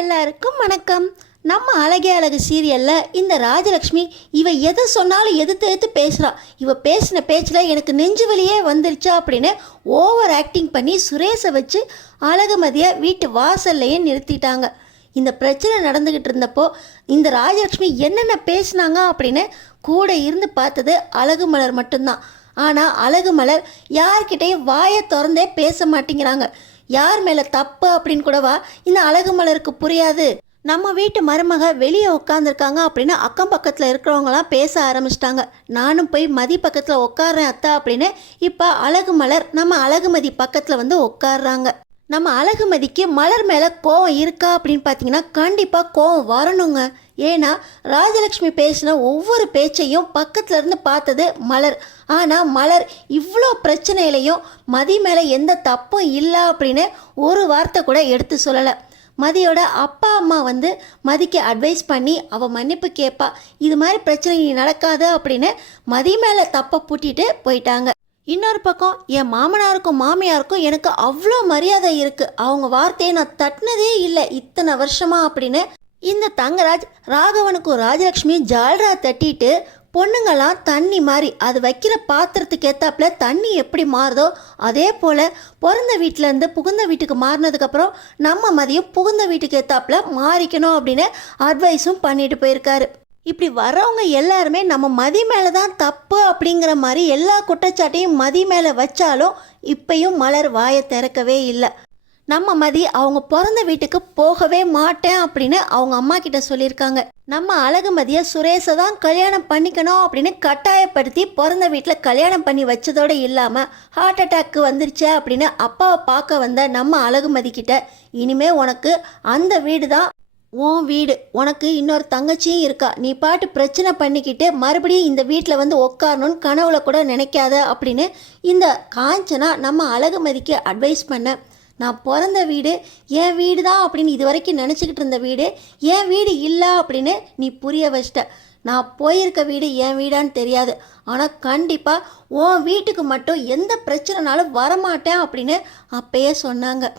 எல்லாருக்கும் வணக்கம். நம்ம அழகே அழகு சீரியலில் இந்த ராஜலக்ஷ்மி இவ எதை சொன்னாலும் எதிர்த்து பேசுகிறா. இவ பேசின பேச்சில் எனக்கு நெஞ்சு வலியே வந்துருச்சா அப்படின்னு ஓவர் ஆக்டிங் பண்ணி சுரேஷை வச்சு அழகுமதியை வீட்டு வாசல்லையே நிறுத்திட்டாங்க. இந்த பிரச்சனை நடந்துக்கிட்டு இருந்தப்போ இந்த ராஜலக்ஷ்மி என்னென்ன பேசினாங்க அப்படின்னு கூட இருந்து பார்த்தது அழகுமலர் மட்டும்தான். ஆனால் அழகுமலர் யார்கிட்டையும் வாயை திறந்தே பேச மாட்டேங்கிறாங்க. யார் மேலே தப்பு அப்படின்னு கூடவா இந்த அழகுமலருக்கு புரியாது. நம்ம வீட்டு மருமக வெளியே உட்காந்துருக்காங்க அப்படின்னு அக்கம் பக்கத்தில் இருக்கிறவங்களாம் பேச ஆரம்பிச்சிட்டாங்க. நானும் போய் மதி பக்கத்தில் உட்காடுறேன் அத்தா அப்படின்னு இப்போ அழகுமலர் நம்ம அழகுமதி பக்கத்தில் வந்து உட்காடுறாங்க. நம்ம அழகுமதிக்கு மலர் மேலே கோவம் இருக்கா அப்படின்னு பார்த்தீங்கன்னா கண்டிப்பாக கோவம் வரணுங்க. ஏன்னா ராஜலக்ஷ்மி பேசின ஒவ்வொரு பேச்சையும் பக்கத்துல இருந்து பார்த்தது மலர். ஆனால் மலர் இவ்வளோ பிரச்சனையிலையும் மதி மேலே எந்த தப்பும் இல்லை அப்படின்னு ஒரு வார்த்தை கூட எடுத்து சொல்லலை. மதியோட அப்பா அம்மா வந்து மதிக்கு அட்வைஸ் பண்ணி அவள் மன்னிப்பு கேட்பா, இது மாதிரி பிரச்சனை நடக்காது அப்படின்னு மதி மேலே தப்பை பூட்டிட்டு போயிட்டாங்க. இன்னொரு பக்கம் என் மாமனாருக்கும் மாமியாருக்கும் எனக்கு அவ்வளோ மரியாதை இருக்குது, அவங்க வார்த்தையை நான் தட்டினதே இல்லை இத்தனை வருஷமா அப்படின்னு இந்த தங்கராஜ் ராகவனுக்கும் ராஜலக்ஷ்மி ஜால்ரா தட்டிட்டு பொண்ணுங்கள்லாம் தண்ணி மாதிரி அது வைக்கிற பாத்திரத்துக்கு ஏற்றாப்புல தண்ணி எப்படி மாறுதோ அதே போல் பிறந்த வீட்டிலேருந்து புகுந்த வீட்டுக்கு மாறினதுக்கப்புறம் நம்ம மதியம் புகுந்த வீட்டுக்கு ஏற்றாப்புல மாறிக்கணும் அப்படின்னு அட்வைஸும் பண்ணிட்டு போயிருக்காரு. இப்படி வர்றவங்க எல்லாருமே நம்ம மதி மேலே தான் தப்பு அப்படிங்கிற மாதிரி எல்லா குற்றச்சாட்டையும் மதி மேலே வச்சாலும் இப்பயும் மலர் வாயை திறக்கவே இல்லை. நம்ம மதி அவங்க பிறந்த வீட்டுக்கு போகவே மாட்டேன் அப்படின்னு அவங்க அம்மா கிட்ட சொல்லியிருக்காங்க. நம்ம அழகுமதியை சுரேஷை தான் கல்யாணம் பண்ணிக்கணும் அப்படின்னு கட்டாயப்படுத்தி பிறந்த வீட்டில் கல்யாணம் பண்ணி வச்சதோடு இல்லாமல் ஹார்ட் அட்டாக்கு வந்துருச்சு அப்படின்னு அப்பாவை பார்க்க வந்த நம்ம அழகுமதி கிட்ட இனிமே உனக்கு அந்த வீடு தான் உன் வீடு, உனக்கு இன்னொரு தங்கச்சியும் இருக்கா, நீ பாட்டு பிரச்சனை பண்ணிக்கிட்டு மறுபடியும் இந்த வீட்டில் வந்து உட்காரணும்னு கனவுல கூட நினைக்காத அப்படின்னு இந்த காஞ்சனா நம்ம அழகுமதிக்கு அட்வைஸ் பண்ண. நான் பிறந்த வீடு என் வீடு தான் அப்படின்னு இது வரைக்கும் நினச்சிக்கிட்டு இருந்த வீடு என் வீடு இல்லை அப்படின்னு நீ புரிய வச்சிட்ட. நான் போயிருக்க வீடு என் வீடான்னு தெரியாது, ஆனால் கண்டிப்பாக உன் வீட்டுக்கு மட்டும் எந்த பிரச்சனைனாலும் வரமாட்டேன் அப்படின்னு அப்பயே சொன்னாங்க.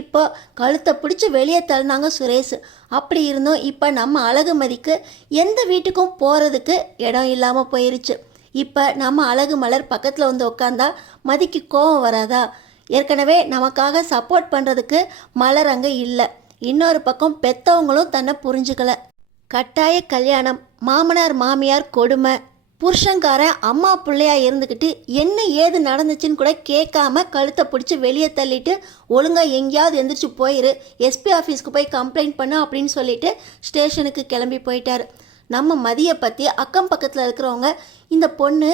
இப்போ கழுத்தை பிடிச்சி வெளியே தள்ளினாங்க சுரேஷ். அப்படி இருந்தும் இப்போ நம்ம அழகுமதிக்கு எந்த வீட்டுக்கும் போகிறதுக்கு இடம் இல்லாமல் போயிருச்சு. இப்போ நம்ம அழகுமலர் பக்கத்தில் வந்து உட்காந்தா மதிக்கு கோவம் வராதா? ஏற்கனவே நமக்காக சப்போர்ட் பண்ணுறதுக்கு மலர் அங்கே இல்லை. இன்னொரு பக்கம் பெற்றவங்களும் தன்னை புரிஞ்சுக்கல. கட்டாய கல்யாணம், மாமனார் மாமியார் கொடுமை, புருஷங்காரன் அம்மா பிள்ளையா இருந்துக்கிட்டு என்ன ஏது நடந்துச்சுன்னு கூட கேட்காம கழுத்தை பிடிச்சி வெளியே தள்ளிட்டு ஒழுங்காக எங்கேயாவது எந்திரிச்சு போயிரு, எஸ்பி ஆஃபீஸ்க்கு போய் கம்ப்ளைண்ட் பண்ணு அப்படின்னு சொல்லிட்டு ஸ்டேஷனுக்கு கிளம்பி போயிட்டார். நம்ம மதியை பற்றி அக்கம் பக்கத்தில் இருக்கிறவங்க இந்த பொண்ணு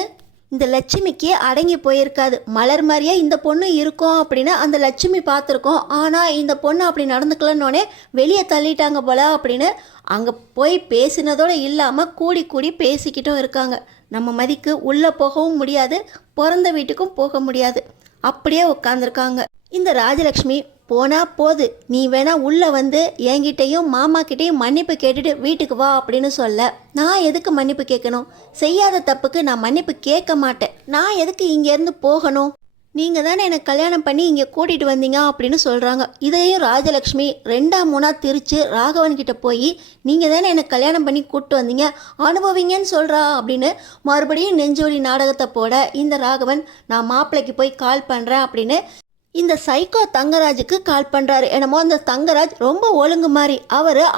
இந்த லட்சுமிக்கு அடங்கி போயிருக்காது, மலர் மாதிரியே இந்த பொண்ணு இருக்கும் அப்படின்னு அந்த லட்சுமி பார்த்துருக்கோம், ஆனால் இந்த பொண்ணு அப்படி நடந்துக்கலன்னொடனே வெளியே தள்ளிட்டாங்க போல அப்படின்னு அங்கே போய் பேசினதோடு இல்லாமல் கூடி பேசிக்கிட்டும் இருக்காங்க. நம்ம மதிக்கு உள்ளே போகவும் முடியாது, பிறந்த வீட்டுக்கும் போக முடியாது, அப்படியே உட்காந்துருக்காங்க. இந்த ராஜலக்ஷ்மி போனா போது, நீ வேணா உள்ளே வந்து என்கிட்டையும் மாமா கிட்டேயும் மன்னிப்பு கேட்டுட்டு வீட்டுக்கு வா அப்படின்னு சொல்ல, நான் எதுக்கு மன்னிப்பு கேட்கணும்? செய்யாத தப்புக்கு நான் மன்னிப்பு கேட்க மாட்டேன். நான் எதுக்கு இங்கேருந்து போகணும்? நீங்கள் தானே என்னை கல்யாணம் பண்ணி இங்கே கூட்டிகிட்டு வந்தீங்க அப்படின்னு சொல்கிறாங்க. இதையும் ராஜலக்ஷ்மி 2-3 திரிச்சு ராகவன்கிட்ட போய் நீங்கள் தானே என்னை கல்யாணம் பண்ணி கூப்பிட்டு வந்தீங்க, அனுபவிங்கன்னு சொல்கிறா அப்படின்னு மறுபடியும் நெஞ்சொலி நாடகத்தை போட இந்த ராகவன் நான் மாப்பிள்ளைக்கு போய் கால் பண்ணுறேன் அப்படின்னு இந்த சைக்கோ தங்கராஜுக்கு கால் பண்ணுறாரு. என்னமோ அந்த தங்கராஜ் ரொம்ப ஒழுங்கு மாதிரி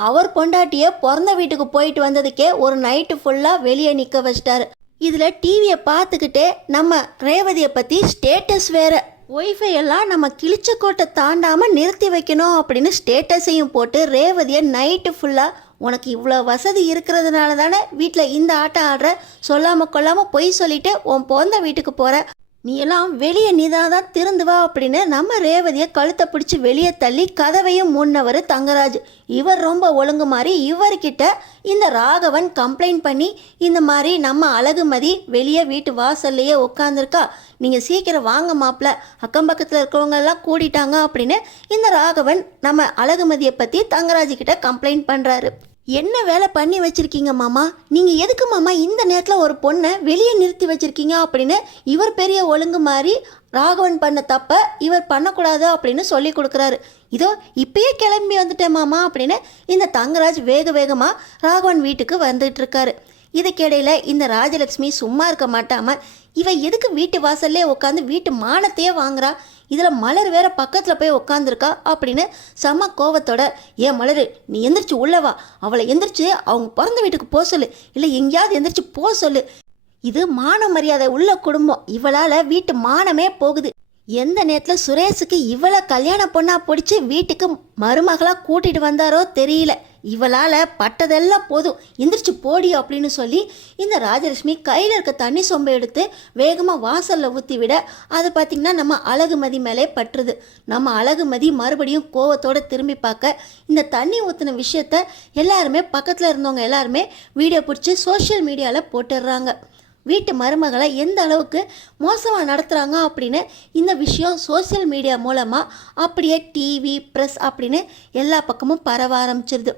அவர் பொண்டாட்டியை பிறந்த வீட்டுக்கு போயிட்டு வந்ததுக்கே ஒரு நைட்டு ஃபுல்லாக வெளியே நிற்க வச்சிட்டாரு. இதில் டிவியை பார்த்துக்கிட்டே நம்ம ரேவதியை பற்றி ஸ்டேட்டஸ் வேறு, ஒய்ஃபை எல்லாம் நம்ம கிழிச்ச கோட்டை தாண்டாமல் நிறுத்தி வைக்கணும் அப்படின்னு ஸ்டேட்டஸையும் போட்டு ரேவதியை நைட்டு ஃபுல்லாக உனக்கு இவ்வளோ வசதி இருக்கிறதுனால தானே வீட்டில் இந்த ஆட்டம் ஆடுற, சொல்லாமல் கொள்ளாமல் பொய் சொல்லிட்டு உன் பிறந்த வீட்டுக்கு போகிற, நீ எல்லாம் வெளியே நீதான் திறந்து வா அப்படின்னு நம்ம ரேவதியை கழுத்தை பிடிச்சி வெளியே தள்ளி கதவையும் முன்னவர் தங்கராஜ். இவர் ரொம்ப ஒழுங்கு மாதிரி இவர்கிட்ட இந்த ராகவன் கம்ப்ளைண்ட் பண்ணி இந்த மாதிரி நம்ம அழகுமதி வெளியே வீட்டு வாசல்லையே உட்காந்துருக்கா, நீங்கள் சீக்கிரம் வாங்க மாப்பிள்ள, அக்கம் பக்கத்தில் இருக்கிறவங்கெல்லாம் கூடிட்டாங்க அப்படின்னு இந்த ராகவன் நம்ம அழகுமதியை பற்றி தங்கராஜ்கிட்ட கம்ப்ளைண்ட் பண்ணுறாரு. என்ன வேலை பண்ணி வச்சுருக்கீங்க மாமா, நீங்கள் எதுக்கு மாமா இந்த நேரத்தில் ஒரு பொண்ணை வெளியே நிறுத்தி வச்சுருக்கீங்க அப்படின்னு இவர் பெரிய ஒழுங்கு மாதிரி ராகவன் பண்ண தப்ப இவர் பண்ணக்கூடாது அப்படின்னு சொல்லி கொடுக்குறாரு. இதோ இப்பயே கிளம்பி வந்துட்டேன் மாமா அப்படின்னு இந்த தங்கராஜ் வேக வேகமாக ராகவன் வீட்டுக்கு வந்துட்டு இருக்காரு. இதுக்கிடையில் இந்த ராஜலக்ஷ்மி சும்மா இருக்க மாட்டாமல் இவ எதுக்கு வீட்டு வாசல்லே உட்காந்து வீட்டு மானத்தையே வாங்குறா, இதில் மலர் வேற பக்கத்தில் போய் உட்காந்துருக்கா அப்படின்னு செம்ம கோவத்தோட, ஏன் மலர் நீ எந்திரிச்சு உள்ளவா, அவளை எந்திரிச்சு அவங்க பிறந்த வீட்டுக்கு போக சொல்லு, இல்லை எங்கேயாவது எந்திரிச்சு போக சொல்லு, இது மான மரியாதை உள்ள குடும்பம், இவளால் வீட்டு மானமே போகுது. எந்த நேரத்தில் சுரேஷுக்கு இவளை கல்யாண பொண்ணா பிடிச்சி வீட்டுக்கு மருமகளாக கூட்டிகிட்டு வந்தாரோ தெரியல, இவளால் பட்டதெல்லாம் போதும், எந்திரிச்சு போடி அப்படின்னு சொல்லி இந்த ராஜலட்சுமி கையில் இருக்க தண்ணி சொம்பை எடுத்து வேகமாக வாசலில் ஊற்றி விட அது பார்த்திங்கன்னா நம்ம அழகுமதி மேலே பட்டுருது. நம்ம அழகுமதி மறுபடியும் கோவத்தோடு திரும்பி பார்க்க இந்த தண்ணி ஊற்றின விஷயத்த எல்லாருமே பக்கத்தில் இருந்தவங்க எல்லாருமே வீடியோ பிடிச்சி சோஷியல் மீடியாவில் போட்டுடுறாங்க. வீட்டு மருமகளை எந்த அளவுக்கு மோசமாக நடத்துகிறாங்க அப்படின்னு இந்த விஷயம் சோசியல் மீடியா மூலமாக அப்படியே டிவி ப்ரெஸ் அப்படின்னு எல்லா பக்கமும் பரவ ஆரம்பிச்சிருது.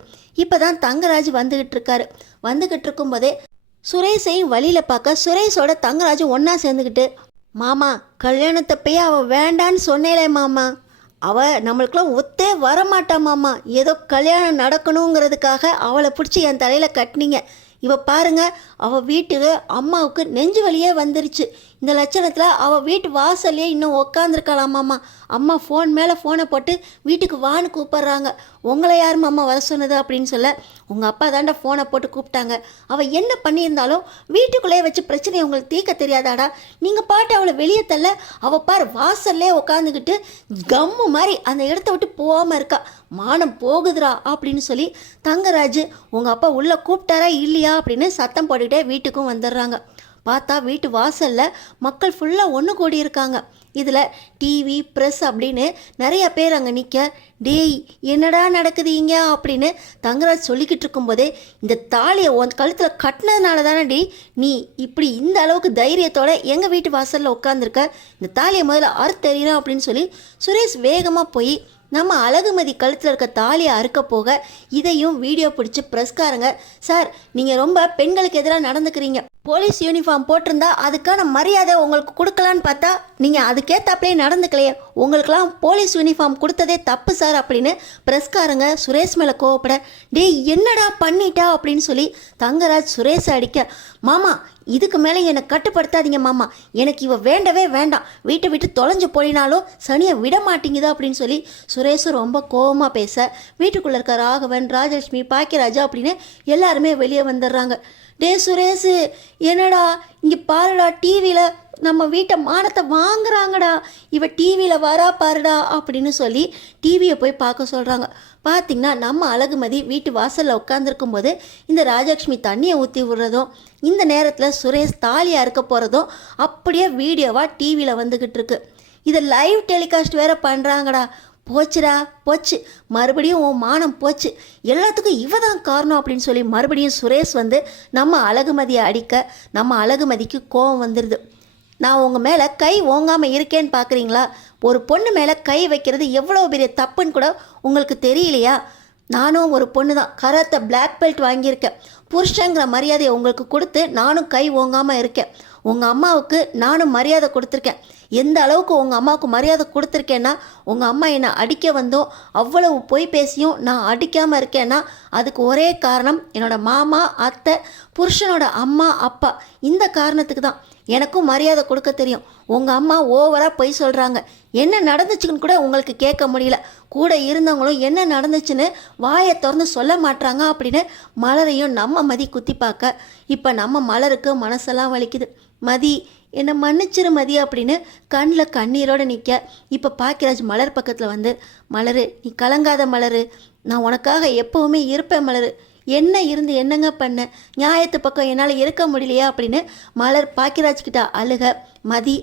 இப்போ தான் தங்கராஜ் வந்துக்கிட்டு இருக்கும்போதே சுரேஷையும் வழியில் பார்க்க சுரேஷோட தங்கராஜும் ஒன்றா சேர்ந்துக்கிட்டு, மாமா கல்யாணத்தப்பயே அவள் வேண்டான்னு சொன்னேலே மாமா, அவள் நம்மளுக்கெல்லாம் ஒத்தே வரமாட்டா மாமா, ஏதோ கல்யாணம் நடக்கணுங்கிறதுக்காக அவளை பிடிச்சி என் தலையில் கட்டினீங்க, இவ பாருங்க அவள் வீட்டுக்கு அம்மாவுக்கு நெஞ்சு வலியே வந்துருச்சு, இந்த லட்சணத்தில் அவள் வீட்டு வாசல்லையே இன்னும் உக்காந்துருக்கலாமாம்மா, அம்மா ஃபோன் மேலே ஃபோனை போட்டு வீட்டுக்கு வான்னு கூப்பிட்றாங்க, உங்களை யாரும் அம்மா வர சொன்னது அப்படின்னு சொல்ல, உங்கள் அப்பா தாண்டா ஃபோனை போட்டு கூப்பிட்டாங்க, அவள் என்ன பண்ணியிருந்தாலும் வீட்டுக்குள்ளேயே வச்சு பிரச்சனையை உங்களுக்கு தீர்க்க தெரியாதாடா, நீங்கள் பாட்டு அவளை வெளியே தள்ள, அவள் பாரு வாசல்லே உக்காந்துக்கிட்டு கம்மு மாதிரி அந்த இடத்த விட்டு போகாமல் இருக்கா, மானம் போகுதுரா அப்படின்னு சொல்லி தங்கராஜ் உங்கள் அப்பா உள்ளே கூப்பிட்டாரா இல்லையா அப்படின்னு சத்தம் போட்டுக்கிட்டே வீட்டுக்கும் வந்துடுறாங்க. பார்த்தா வீட்டு வாசலில் மக்கள் ஃபுல்லாக ஒன்று கூடி இருக்காங்க. இதில் டிவி ப்ரெஸ் அப்படின்னு நிறைய பேர் அங்கே நிற்க, டேய் என்னடா நடக்குதுங்க அப்படின்னு தங்கராஜ் சொல்லிக்கிட்டு இருக்கும்போதே, இந்த தாலியை உன் கழுத்தில் கட்டினதுனால தானே டி நீ இப்படி இந்த அளவுக்கு தைரியத்தோட எங்கள் வீட்டு வாசலில் உட்காந்துருக்க, இந்த தாலியை முதல்ல அறுத்தெறியணும் அப்படின்னு சொல்லி சுரேஷ் வேகமாக போய் நம்ம அழகுமதி கழுத்தில் இருக்க தாலியை அறுக்க போக இதையும் வீடியோ பிடிச்சி ப்ரெஸ்காரங்க, சார் நீங்கள் ரொம்ப பெண்களுக்கு எதிராக நடந்துக்கிறீங்க, போலீஸ் யூனிஃபார்ம் போட்டிருந்தா அதுக்கான மரியாதை உங்களுக்கு கொடுக்கலான்னு பார்த்தா நீங்கள் அதுக்கேற்றாப்லேயே நடந்துக்கலையே, உங்களுக்கெல்லாம் போலீஸ் யூனிஃபார்ம் கொடுத்ததே தப்பு சார் அப்படின்னு ப்ரெஸ்காரங்க சுரேஷ் மேலே கோவப்பட, டேய் என்னடா பண்ணிட்டா அப்படின்னு சொல்லி தங்கராஜ் சுரேஷை அடிக்க, மாமா இதுக்கு மேலே என்னை கட்டுப்படுத்தாதீங்க மாமா, எனக்கு இவ வேண்டவே வேண்டாம், வீட்டை விட்டு தொலைஞ்சு போயினாலும் சனியை விட மாட்டேங்குதா அப்படின்னு சொல்லி சுரேஷும் ரொம்ப கோபமாக பேச, வீட்டுக்குள்ளே இருக்க ராகவன் ராஜலட்சுமி பாக்கியராஜா அப்படின்னு எல்லாருமே வெளியே வந்துடுறாங்க. டே சுரேஷு என்னடா இங்கே பாருடா, டிவியில் நம்ம வீட்டை மானத்தை வாங்குறாங்கடா, இவ டிவியில் வரா பாருடா அப்படின்னு சொல்லி டிவியை போய் பார்க்க சொல்கிறாங்க. பார்த்திங்கன்னா நம்ம அழகுமதி வீட்டு வாசலில் உட்காந்துருக்கும் போது இந்த ராஜலட்சுமி தண்ணியை ஊற்றி விடுறதும் இந்த நேரத்தில் சுரேஷ் தாலியாக இருக்க போகிறதும் அப்படியே வீடியோவாக டிவியில் வந்துக்கிட்டு இருக்கு. இதை லைவ் டெலிகாஸ்ட் வேறு பண்ணுறாங்கடா, போச்சுடா போச்சு, மறுபடியும் உன் மானம் போச்சு, எல்லாத்துக்கும் இவ தான் காரணம் அப்படின்னு சொல்லி மறுபடியும் சுரேஷ் வந்து நம்ம அழகுமதியை அடிக்க நம்ம அழகுமதிக்கு கோபம் வந்துடுது. நான் உங்கள் மேலே கை ஓங்காமல் இருக்கேன்னு பார்க்குறீங்களா, ஒரு பொண்ணு மேலே கை வைக்கிறது எவ்வளோ பெரிய தப்புன்னு கூட உங்களுக்கு தெரியலையா, நானும் ஒரு பொண்ணு தான், கராத்தே பிளாக் பெல்ட் வாங்கியிருக்கேன், புருஷங்கிற மரியாதையை உங்களுக்கு கொடுத்து நானும் கை ஓங்காமல் இருக்கேன், உங்கள் அம்மாவுக்கு நானும் மரியாதை கொடுத்துருக்கேன், எந்த அளவுக்கு உங்கள் அம்மாவுக்கு மரியாதை கொடுத்துருக்கேன்னா, உங்கள் அம்மா என்னை அடிக்க வந்தோம் அவ்வளவு பொய் பேசியும் நான் அடிக்காமல் இருக்கேன்னா அதுக்கு ஒரே காரணம் என்னோடய மாமா அத்தை புருஷனோட அம்மா அப்பா, இந்த காரணத்துக்கு தான். எனக்கும் மரியாதை கொடுக்க தெரியும், உங்கள் அம்மா ஓவராக பொய் சொல்கிறாங்க, என்ன நடந்துச்சுன்னு கூட உங்களுக்கு கேட்க முடியல, கூட இருந்தவங்களும் என்ன நடந்துச்சுன்னு வாயை திறந்து சொல்ல மாட்டாங்க அப்படின்னு மலரையும் நம்ம மதி குத்தி பார்க்க, இப்போ நம்ம மலருக்கு மனசெல்லாம் வலிக்குது, மதி என்னை மன்னிச்சிரு மதி அப்படின்னு கண்ணில் கண்ணீரோடு நிற்க, இப்போ பாக்கியராஜ் மலர் பக்கத்தில் வந்து, மலரு நீ கலங்காத மலரு, நான் உனக்காக எப்போவுமே இருப்பேன் மலரு, என்ன இருந்து என்னங்க பண்ண, நியாயத்து பக்கம் என்னால் இருக்க முடியலையா அப்படின்னு மலர் பாக்கியராஜ்கிட்ட அழுக, மதி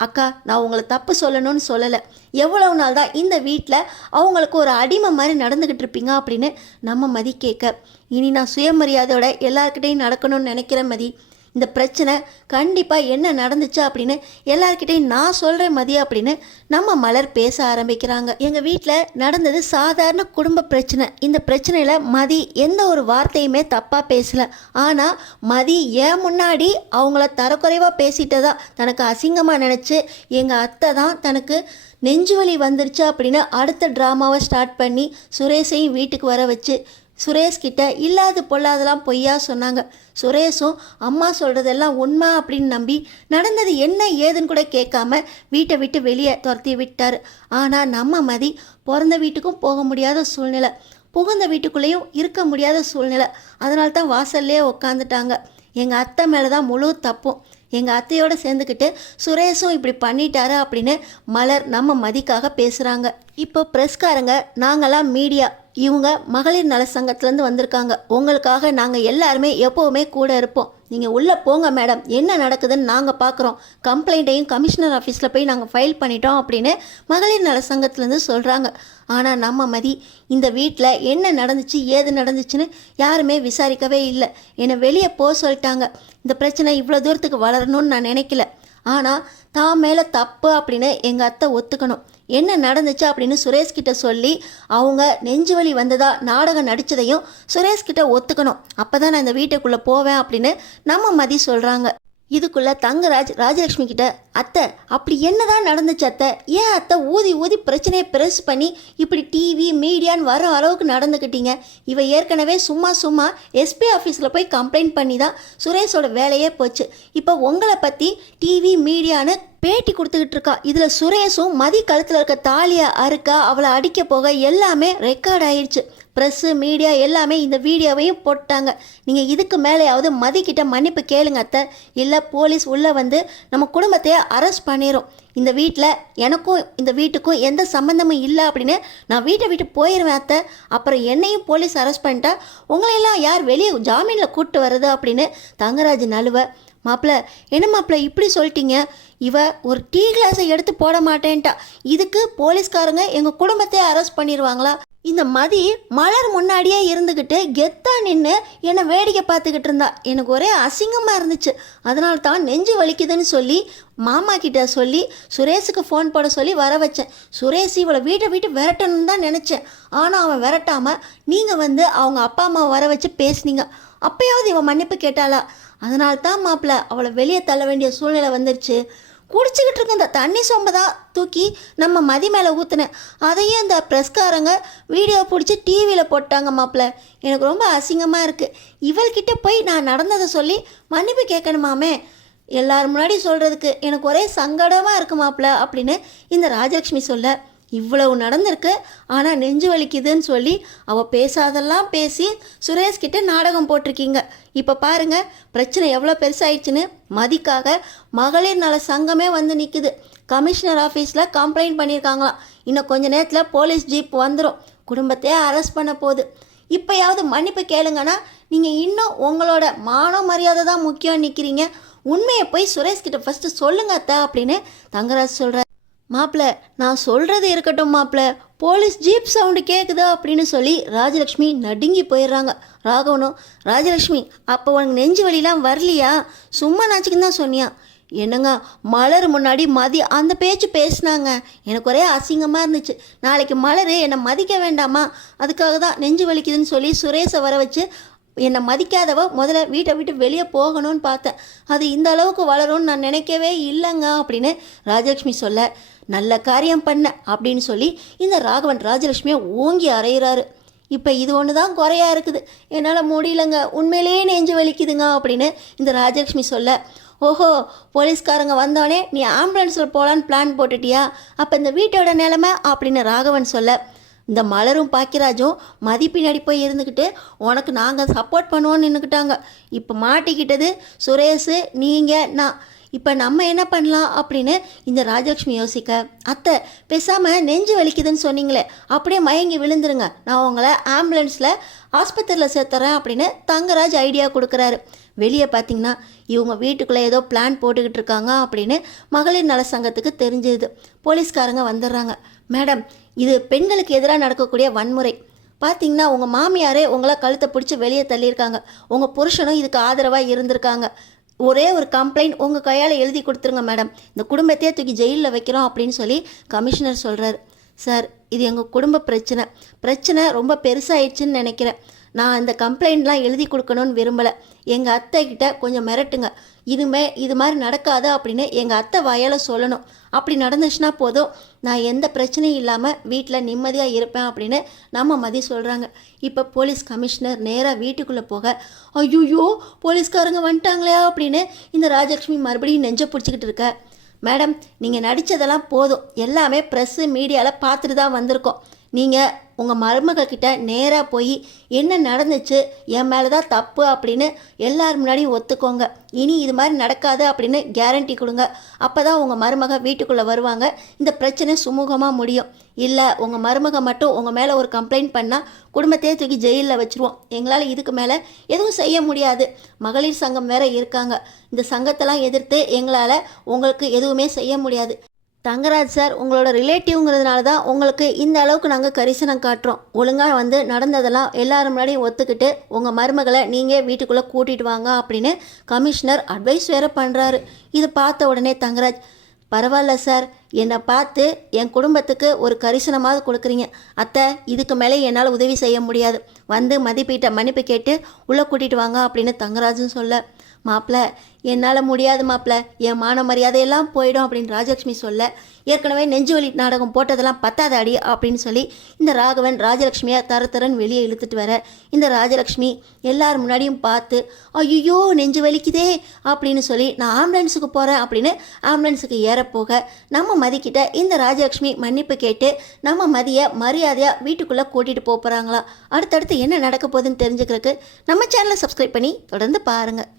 அக்கா நான் உங்களை தப்பு சொல்லணும்னு சொல்லலை, எவ்வளவு நாள் தான் இந்த வீட்டில் அவங்களுக்கு ஒரு அடிமை மாதிரி நடந்துக்கிட்டு இருப்பீங்க அப்படின்னு நம்ம மதி கேட்க, இனி நான் சுயமரியாதையோட எல்லாருக்கிட்டையும் நடக்கணும்னு நினைக்கிறேன் மதி, இந்த பிரச்சனை கண்டிப்பாக என்ன நடந்துச்சு அப்படின்னு எல்லார்கிட்டையும் நான் சொல்கிறேன் மதி அப்படின்னு நம்ம மலர் பேச ஆரம்பிக்கிறாங்க. எங்கள் வீட்டில் நடந்தது சாதாரண குடும்ப பிரச்சனை. இந்த பிரச்சனையில் மதி எந்த ஒரு வார்த்தையுமே தப்பாக பேசலை. ஆனால் மதி ஏன் முன்னாடி அவங்கள தரக்குறைவாக பேசிட்டதா தனக்கு அசிங்கமாக நினச்சி எங்கள் அத்தை தான் தனக்கு நெஞ்சுவலி வந்துருச்சு அப்படின்னு அடுத்த ட்ராமாவை ஸ்டார்ட் பண்ணி சுரேஷையும் வீட்டுக்கு வர வச்சு சுரேஷ்கிட்ட இல்லாது பொல்லாதெல்லாம் பொய்யா சொன்னாங்க. சுரேஷும் அம்மா சொல்கிறதெல்லாம் உண்மை அப்படின்னு நம்பி நடந்தது என்ன ஏதுன்னு கூட கேட்காம வீட்டை விட்டு வெளியே துரத்தி விட்டார். ஆனால் நம்ம மதி பிறந்த வீட்டுக்கும் போக முடியாத சூழ்நிலை, புகுந்த வீட்டுக்குள்ளேயும் இருக்க முடியாத சூழ்நிலை. அதனால தான் வாசல்லே உக்காந்துட்டாங்க. எங்கள் அத்தை மேலே தான் முழு தப்பும். எங்கள் அத்தையோடு சேர்ந்துக்கிட்டு சுரேஷும் இப்படி பண்ணிட்டாரு அப்படின்னு மலர் நம்ம மதிக்காக பேசுகிறாங்க. இப்போ ப்ரெஸ்காரங்க நாங்களாம் மீடியா, இவங்க மகளிர் நல சங்கத்துலேருந்து வந்திருக்காங்க, உங்களுக்காக நாங்கள் எல்லாருமே எப்போவுமே கூட இருப்போம், நீங்கள் உள்ளே போங்க மேடம், என்ன நடக்குதுன்னு நாங்கள் பார்க்குறோம், கம்ப்ளைண்ட்டையும் கமிஷனர் ஆஃபீஸில் போய் நாங்கள் ஃபைல் பண்ணிட்டோம் அப்படின்னு மகளிர் நல சங்கத்துலேருந்து சொல்கிறாங்க. ஆனால் நம்ம மதி இந்த வீட்டில் என்ன நடந்துச்சு ஏது நடந்துச்சுன்னு யாருமே விசாரிக்கவே இல்லை. என்னை வெளியே போக சொல்லிட்டாங்க. இந்த பிரச்சனை இவ்வளோ தூரத்துக்கு வளரணும்னு நான் நினைக்கல. ஆனால் தான் மேலே தப்பு அப்படின்னு எங்கள் அத்தை ஒத்துக்கணும். என்ன நடந்துச்சு அப்படின்னு சுரேஷ்கிட்ட சொல்லி அவங்க நெஞ்சுவலி வந்ததா நாடகம் நடித்ததையும் சுரேஷ்கிட்ட ஒத்துக்கணும். அப்போ தான் நான் இந்த வீட்டுக்குள்ளே போவேன் அப்படின்னு நம்ம மதி சொல்கிறாங்க. இதுக்குள்ளே தங்கராஜ் ராஜலக்ஷ்மி கிட்ட, அத்தை அப்படி என்னதான் நடந்துச்சு அத்தை, ஏன் அத்தை ஊதி ஊதி பிரச்சனையை பெருசு பண்ணி இப்படி டிவி மீடியான்னு வர அளவுக்கு நடந்துக்கிட்டீங்க, இவ ஏற்கனவே சும்மா எஸ்பி ஆஃபீஸில் போய் கம்ப்ளைண்ட் பண்ணி தான் சுரேஷோட வேலையே போச்சு, இப்போ உங்களை பற்றி டிவி மீடியான்னு பேட்டி கொடுத்துக்கிட்டு இருக்கா. இதில் சுரேஷும் மதி கழுத்தில் இருக்க தாலியை அறுக்க அவளை அடிக்க போக எல்லாமே ரெக்கார்ட் ஆயிடுச்சு. ப்ரெஸ்ஸு மீடியா எல்லாமே இந்த வீடியோவையும் போட்டாங்க. நீங்கள் இதுக்கு மேலேயாவது மதிக்கிட்ட மன்னிப்பு கேளுங்க அத்தை, இல்லை போலீஸ் உள்ளே வந்து நம்ம குடும்பத்தையே அரெஸ்ட் பண்ணிடும். இந்த வீட்டில் எனக்கும் இந்த வீட்டுக்கும் எந்த சம்மந்தமும் இல்லை அப்படின்னு நான் வீட்டை விட்டு போயிடுவேன் அத்தை. அப்புறம் என்னையும் போலீஸ் அரெஸ்ட் பண்ணிட்டா உங்களையெல்லாம் யார் வெளியே ஜாமீனில் கூப்பிட்டு வர்றது அப்படின்னு தங்கராஜ் நழுவ, மாப்பிள்ள என்ன மாப்பிள்ள இப்படி சொல்லிட்டீங்க, இவ ஒரு டீ கிளாஸை எடுத்து போட மாட்டேன்ட்டா, இதுக்கு போலீஸ்காரங்க எங்கள் குடும்பத்தையே அரெஸ்ட் பண்ணிடுவாங்களா? இந்த மதி மலர் முன்னாடியே இருந்துக்கிட்டு கெத்தா நின்று என்னை வேடிக்கை பார்த்துக்கிட்டு இருந்தா. எனக்கு ஒரே அசிங்கமாக இருந்துச்சு. அதனால தான் நெஞ்சு வலிக்குதுன்னு சொல்லி மாமா கிட்ட சொல்லி சுரேஷுக்கு ஃபோன் போட சொல்லி வர வச்சேன். சுரேஷ் இவளை வீட்டை விட்டு விரட்டணும்னு தான் நினச்சேன். ஆனால் அவன் விரட்டாமல் நீங்கள் வந்து அவங்க அப்பா அம்மாவை வர வச்சு பேசுனீங்க. அப்போயாவது இவன் மன்னிப்பு கேட்டாளா? அதனால தான் மாப்பிள்ள அவளை வெளியே தள்ள வேண்டிய சூழ்நிலை வந்துருச்சு. குடிச்சிக்கிட்டு இருக்க இந்த தண்ணி சொம்பை தான் தூக்கி நம்ம மதி மேலே ஊற்றுனேன். அதையும் இந்த ப்ரெஸ்காரங்க வீடியோ பிடிச்சி டிவியில் போட்டாங்க மாப்பிள்ள. எனக்கு ரொம்ப அசிங்கமாக இருக்குது. இவள்கிட்ட போய் நான் நடந்ததை சொல்லி மன்னிப்பு கேட்கணுமாமே, எல்லாரும் முன்னாடி சொல்கிறதுக்கு எனக்கு ஒரே சங்கடமாக இருக்கு மாப்பிள்ள அப்படின்னு இந்த ராஜலக்ஷ்மி சொல்ல, இவ்வளவு நடந்திருக்கு ஆனால் நெஞ்சு வலிக்குதுன்னு சொல்லி அவள் பேசாதெல்லாம் பேசி சுரேஷ்கிட்ட நாடகம் போட்டிருக்கீங்க. இப்போ பாருங்கள் பிரச்சனை எவ்வளோ பெருசாயிடுச்சுன்னு. மதிக்காக மகளிர் நல சங்கமே வந்து நிற்குது. கமிஷனர் ஆஃபீஸில் கம்ப்ளைண்ட் பண்ணியிருக்காங்களாம். இன்னும் கொஞ்சம் நேரத்தில் போலீஸ் ஜீப் வந்துடும், குடும்பத்தையே அரெஸ்ட் பண்ண போகுது. இப்போயாவது மன்னிப்பு கேளுங்கன்னா நீங்கள் இன்னும் உங்களோட மான மரியாதை தான் முக்கியம் நிற்கிறீங்க. உண்மையை போய் சுரேஷ்கிட்ட ஃபஸ்ட்டு சொல்லுங்க அத்தை அப்படின்னு தங்கராஜ் சொல்கிறார். மாப்பிள்ள நான் சொல்கிறது இருக்கட்டும் மாப்பிள்ள, போலீஸ் ஜீப் சவுண்டு கேட்குதா அப்படின்னு சொல்லி ராஜலக்ஷ்மி நடுங்கி போயிடுறாங்க. ராகவனும், ராஜலக்ஷ்மி அப்போ உனக்கு நெஞ்சு வலிலாம் வரலையா, சும்மா நாச்சுக்குன்னு தான் சொன்னியா? என்னங்க மலர் முன்னாடி மதி அந்த பேச்சு பேசினாங்க, எனக்கு ஒரே அசிங்கமாக இருந்துச்சு. நாளைக்கு மலர் என்னை மதிக்க வேண்டாமா, அதுக்காக தான் நெஞ்சு வலிக்குதுன்னு சொல்லி சுரேஷை வர வச்சு என்னை மதிக்காதவ முதல்ல வீட்டை விட்டு வெளியே போகணும்னு பார்த்தேன். அது இந்த அளவுக்கு வளரும்னு நான் நினைக்கவே இல்லைங்க அப்படின்னு ராஜலக்ஷ்மி சொல்ல, நல்ல காரியம் பண்ண அப்படின்னு சொல்லி இந்த ராகவன் ராஜலக்ஷ்மியை ஓங்கி அறையிறாரு. இப்போ இது ஒன்று தான் குறையா இருக்குது, என்னால் முடியலங்க, உண்மையிலேயே நெஞ்சு வலிக்குதுங்க அப்படின்னு இந்த ராஜலக்ஷ்மி சொல்ல, ஓஹோ போலீஸ்காரங்க வந்தோடனே நீ ஆம்புலன்ஸில் போகலான்னு பிளான் போட்டுட்டியா, அப்போ இந்த வீட்டோட நிலைமை அப்படின்னு ராகவன் சொல்ல, இந்த மலரும் பாக்கியராஜும் மதி பின்னாடி போய் இருந்துக்கிட்டு உனக்கு நாங்கள் சப்போர்ட் பண்ணுவோன்னு நின்றுக்கிட்டாங்க. இப்போ மாட்டிக்கிட்டது சுரேஷு, நீங்கள், நான். இப்போ நம்ம என்ன பண்ணலாம் அப்படின்னு இந்த ராஜலக்ஷ்மி யோசிக்க, அத்தை பேசாமல் நெஞ்சு வலிக்குதுன்னு சொன்னீங்களே அப்படியே மயங்கி விழுந்துருங்க, நான் உங்களை ஆம்புலன்ஸில் ஆஸ்பத்திரியில் சேர்த்துறேன் அப்படின்னு தங்கராஜ் ஐடியா கொடுக்குறாரு. வெளியே பார்த்தீங்கன்னா இவங்க வீட்டுக்குள்ளே ஏதோ பிளான் போட்டுக்கிட்டு இருக்காங்க அப்படின்னு மகளிர் நல சங்கத்துக்கு தெரிஞ்சுது. போலீஸ்காரங்க வந்துடுறாங்க. மேடம் இது பெண்களுக்கு எதிராக நடக்கக்கூடிய வன்முறை. பார்த்தீங்கன்னா உங்கள் மாமியாரே உங்களை கழுத்தை பிடிச்சி வெளியே தள்ளியிருக்காங்க, உங்கள் புருஷனும் இதுக்கு ஆதரவாக இருந்திருக்காங்க. ஒரே ஒரு கம்ப்ளைண்ட் உங்கள் கையால் எழுதி கொடுத்துருங்க மேடம், இந்த குடும்பத்தையே தூக்கி ஜெயிலில் வைக்கிறோம் அப்படின்னு சொல்லி கமிஷனர் சொல்கிறார். சார், இது எங்கள் குடும்ப பிரச்சனை ரொம்ப பெருசாகிடுச்சுன்னு நினைக்கிறேன். நான் இந்த கம்ப்ளைண்ட்லாம் எழுதி கொடுக்கணும்னு விரும்பலை. எங்கள் அத்தை கிட்ட கொஞ்சம் மிரட்டுங்க. இது மாதிரி நடக்காது அப்படின்னு எங்கள் அத்தை வாயால் சொல்லணும். அப்படி நடந்துச்சுன்னா போதும், நான் எந்த பிரச்சனையும் இல்லாமல் வீட்டில் நிம்மதியாக இருப்பேன் அப்படின்னு நம்ம மதி சொல்கிறாங்க. இப்போ போலீஸ் கமிஷனர் நேராக வீட்டுக்குள்ளே போக, ஐயோ போலீஸ்காரங்க வந்துட்டாங்களே அப்படின்னு இந்த ராஜலக்ஷ்மி மறுபடியும் நெஞ்சை பிடிச்சிக்கிட்டு இருக்க. மேடம், நீங்கள் நடித்ததெல்லாம் போதும், எல்லாமே ப்ரெஸ்ஸு மீடியாவில் பார்த்துட்டு தான் வந்திருக்கோம். நீங்கள் உங்கள் மருமகிட்ட நேராக போய் என்ன நடந்துச்சு, என் மேலே தான் தப்பு அப்படின்னு எல்லார் முன்னாடியும் ஒத்துக்கோங்க. இனி இது மாதிரி நடக்காது அப்படின்னு கேரண்டி கொடுங்க. அப்போ தான் உங்கள் மருமக வீட்டுக்குள்ளே வருவாங்க, இந்த பிரச்சனை சுமூகமாக முடியும். இல்லை உங்கள் மருமக மட்டும் உங்கள் மேலே ஒரு கம்ப்ளைண்ட் பண்ணால் குடும்பத்தையே தூக்கி ஜெயிலில் வச்சுருவோம். எங்களால் இதுக்கு மேலே எதுவும் செய்ய முடியாது. மகளிர் சங்கம் வேறு இருக்காங்க. இந்த சங்கத்தெல்லாம் எதிர்த்து எங்களால் உங்களுக்கு எதுவுமே செய்ய முடியாது. தங்கராஜ் சார், உங்களோட ரிலேட்டிவ்ங்கிறதுனால தான் உங்களுக்கு இந்த அளவுக்கு நாங்கள் கரிசனம் காட்டுறோம். ஒழுங்காக வந்து நடந்ததெல்லாம் எல்லாரும் முன்னாடியும் ஒத்துக்கிட்டு உங்கள் மருமகளை நீங்கள் வீட்டுக்குள்ளே கூட்டிகிட்டு வாங்க அப்படின்னு கமிஷனர் அட்வைஸ் வேறு பண்ணுறாரு. இது பார்த்த உடனே தங்கராஜ், பரவாயில்ல சார், என்னை பார்த்து என் குடும்பத்துக்கு ஒரு கரிசனமாவது கொடுக்குறீங்க. அத்தை, இதுக்கு மேலே என்னால் உதவி செய்ய முடியாது. வந்து மதிப்பீட்டை மன்னிப்பு கேட்டு உள்ளே கூட்டிகிட்டு வாங்க அப்படின்னு தங்கராஜும் சொல்ல, மாப்பிள்ள என்னால் முடியாது மாப்பிள்ள, என் மான மரியாதையெல்லாம் போயிடும் அப்படின்னு ராஜலக்ஷ்மி சொல்ல, ஏற்கனவே நெஞ்சுவலி நாடகம் போட்டதெல்லாம் பத்தாத அடி அப்படின்னு சொல்லி இந்த ராகவன் ராஜலக்ஷ்மியை தரன்னு வெளியே இழுத்துட்டு வர, இந்த ராஜலக்ஷ்மி எல்லார் முன்னாடியும் பார்த்து, ஐயோ நெஞ்சு வலிக்குதே அப்படின்னு சொல்லி நான் ஆம்புலன்ஸுக்கு போகிறேன் அப்படின்னு ஆம்புலன்ஸுக்கு ஏறப்போக நம்ம மதிக்கிட்ட இந்த ராஜலக்ஷ்மி மன்னிப்பு கேட்டு நம்ம மதியை மரியாதையாக வீட்டுக்குள்ளே கூட்டிகிட்டு போகிறாங்களா. அடுத்தடுத்து என்ன நடக்க போகுதுன்னு தெரிஞ்சுக்கிறதுக்கு நம்ம சேனலை சப்ஸ்கிரைப் பண்ணி தொடர்ந்து பாருங்கள்.